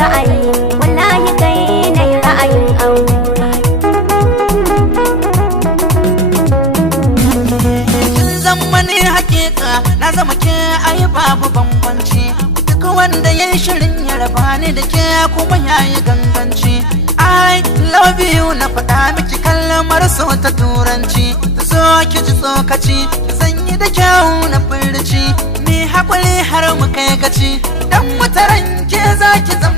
ra'ayi wallahi kai ne ra'ayin aure. Kin zama ne hakika na zama ke ai babu bambanci, duk wanda ya yi shirin ya raba ni da ke kuma ya yi ganganci. I love you na faɗa miki kalmar so ta turanci, so ki ji tsokaci ki sanyi da kyau na furci, ni haƙuri har mu kai gaci dan wata ranke za ki zama